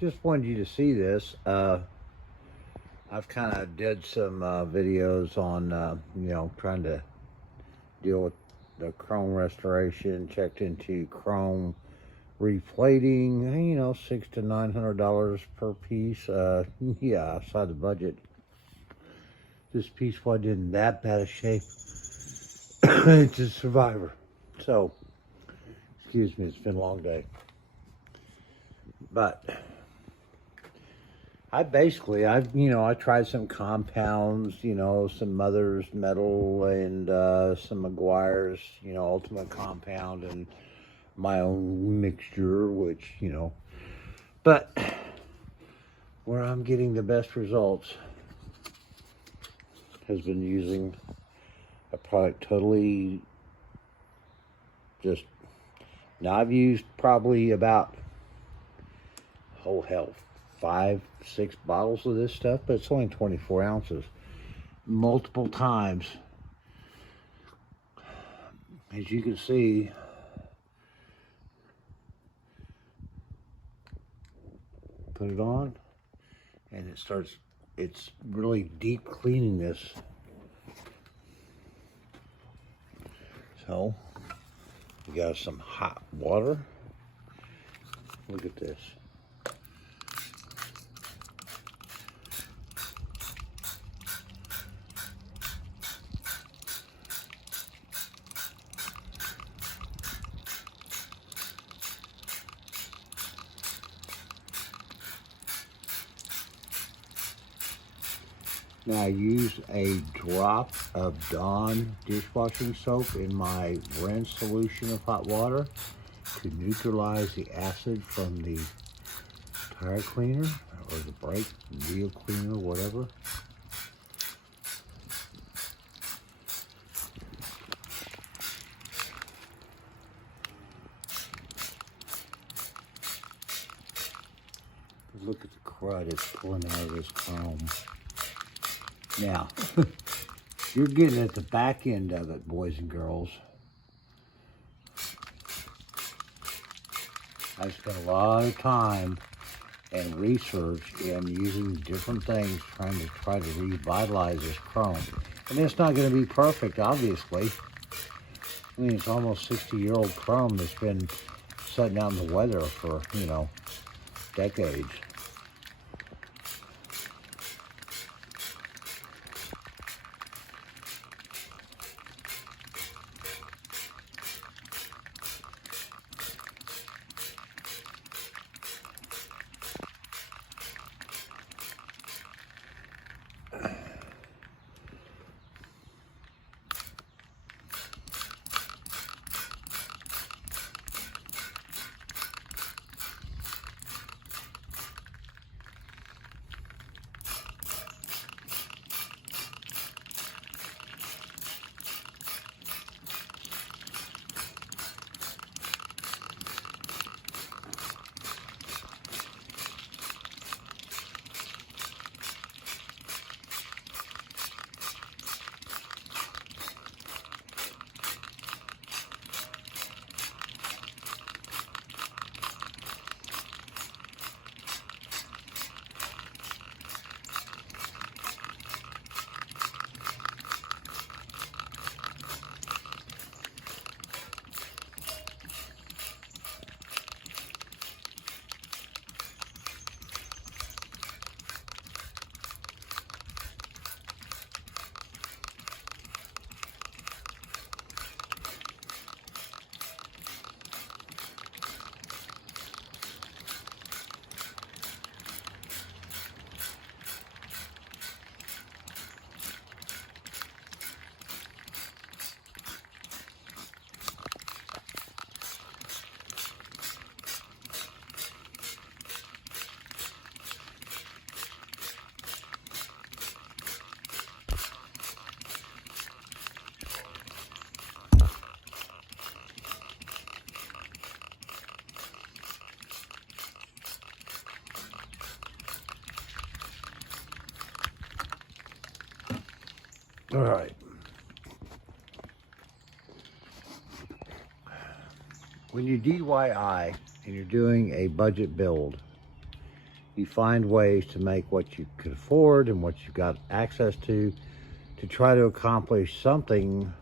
just wanted you to see this. I've kind of did some videos on, trying to deal with the chrome restoration, checked into chrome replating, $600 to $900 per piece. Yeah, outside the budget. This piece wasn't in that bad a shape. It's a survivor. So, excuse me, it's been a long day. But I tried some compounds, some Mother's Metal and some Meguiar's, Ultimate Compound and my own mixture, which, but where I'm getting the best results has been using a product totally just, now I've used probably about, 5, 6 bottles of this stuff, but it's only 24 ounces. Multiple times. As you can see, put it on, and it's really deep cleaning this. So, we got some hot water. Look at this. Now I use a drop of Dawn dishwashing soap in my rinse solution of hot water to neutralize the acid from the tire cleaner or the brake wheel cleaner, whatever. Look at the crud it's pulling out of this chrome. Now, you're getting at the back end of it, boys and girls. I spent a lot of time and research in using different things trying to revitalize this chrome. And it's not going to be perfect, obviously. I mean, it's almost 60-year-old chrome that's been sitting out in the weather for, decades. All right. When you DIY and you're doing a budget build, you find ways to make what you could afford and what you've got access to try to accomplish something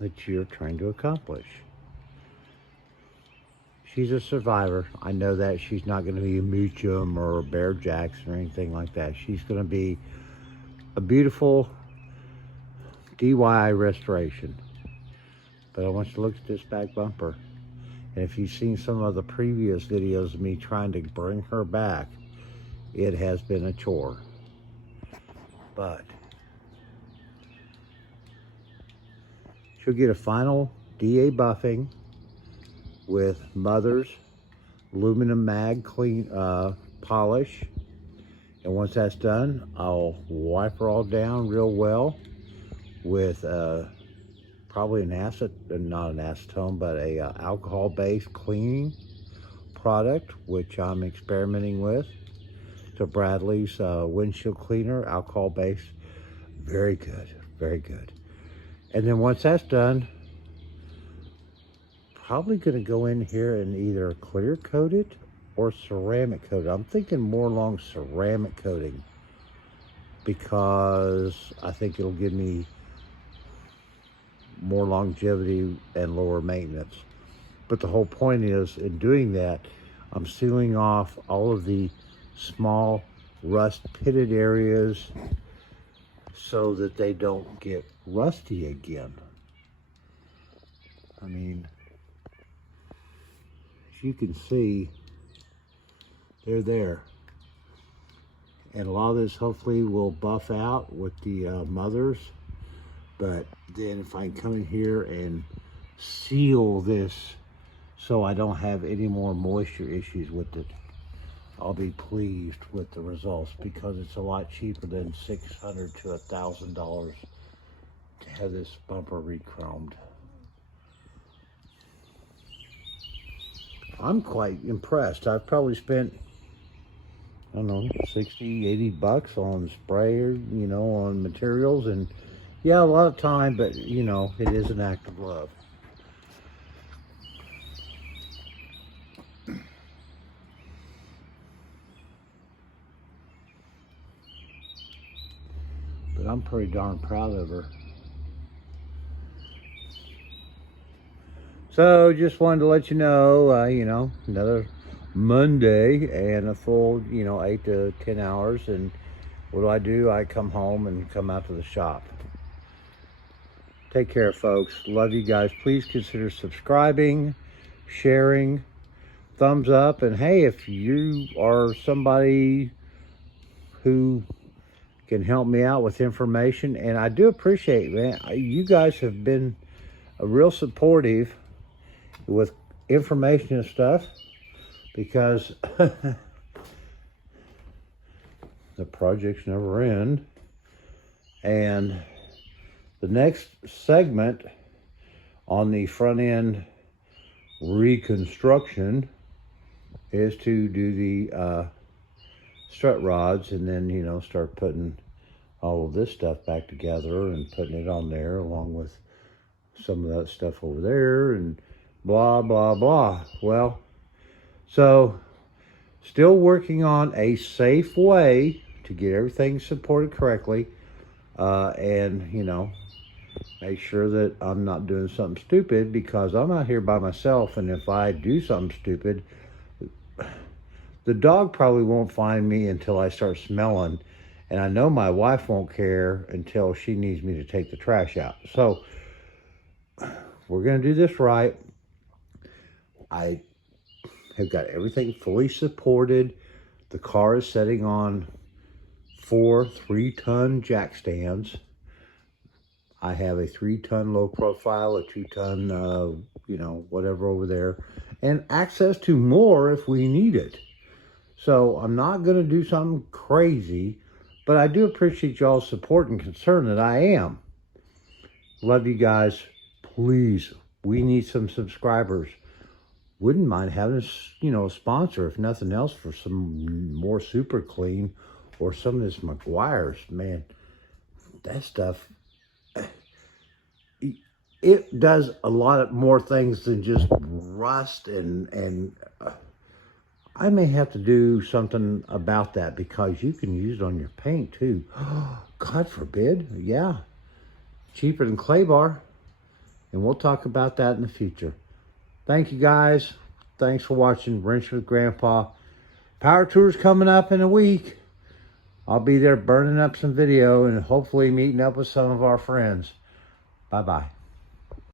that you're trying to accomplish. She's a survivor. I know that. She's not going to be a Moochum or a Bear Jackson or anything like that. She's going to be a beautiful DIY restoration. But I want you to look at this back bumper. And if you've seen some of the previous videos of me trying to bring her back, it has been a chore. But she'll get a final DA buffing with Mother's aluminum mag clean polish. And once that's done, I'll wipe her all down real well with probably an not an acetone, but a alcohol-based cleaning product, which I'm experimenting with. So Bradley's windshield cleaner, alcohol-based, very good, very good. And then once that's done, probably going to go in here and either clear coat it or ceramic coat it. I'm thinking more along ceramic coating because I think it'll give me more longevity and lower maintenance. But the whole point is, in doing that, I'm sealing off all of the small rust pitted areas so that they don't get rusty again. I mean, as you can see, they're there. And a lot of this hopefully will buff out with the Mothers. But then if I can come in here and seal this so I don't have any more moisture issues with it, I'll be pleased with the results, because it's a lot cheaper than $600 to $1,000 to have this bumper re-chromed. I'm quite impressed. I've probably spent, I don't know, 60, 80 bucks on sprayer, you know, on materials, and yeah, a lot of time, but you know, it is an act of love. But I'm pretty darn proud of her. So just wanted to let you know, you know, another Monday and a full, you know, 8 to 10 hours. And what do? I come home and come out to the shop. Take care, folks. Love you guys. Please consider subscribing, sharing, thumbs up. And hey, if you are somebody who can help me out with information, and I do appreciate, man, you guys have been a real supportive with information and stuff, because the projects never end. And the next segment on the front end reconstruction is to do the strut rods, and then, you know, start putting all of this stuff back together and putting it on there along with some of that stuff over there, and blah blah blah. Well, so still working on a safe way to get everything supported correctly, and you know, make sure that I'm not doing something stupid, because I'm out here by myself, and if I do something stupid, the dog probably won't find me until I start smelling, and I know my wife won't care until she needs me to take the trash out. So we're going to do this right. I have got everything fully supported. The car is sitting on 4 3-ton jack stands. I have a 3-ton low profile, a 2-ton, you know, whatever over there, and access to more if we need it. So I'm not going to do something crazy, but I do appreciate y'all's support and concern that I am. Love you guys. Please, we need some subscribers. Wouldn't mind having, you know, a sponsor, if nothing else, for some more Super Clean or some of this Meguiar's. Man, that stuff, it does a lot of more things than just rust, and I may have to do something about that because you can use it on your paint too. God forbid. Yeah. Cheaper than clay bar. And we'll talk about that in the future. Thank you guys. Thanks for watching Wrench with Grandpa. Power tour's coming up in a week. I'll be there burning up some video and hopefully meeting up with some of our friends. Bye-bye.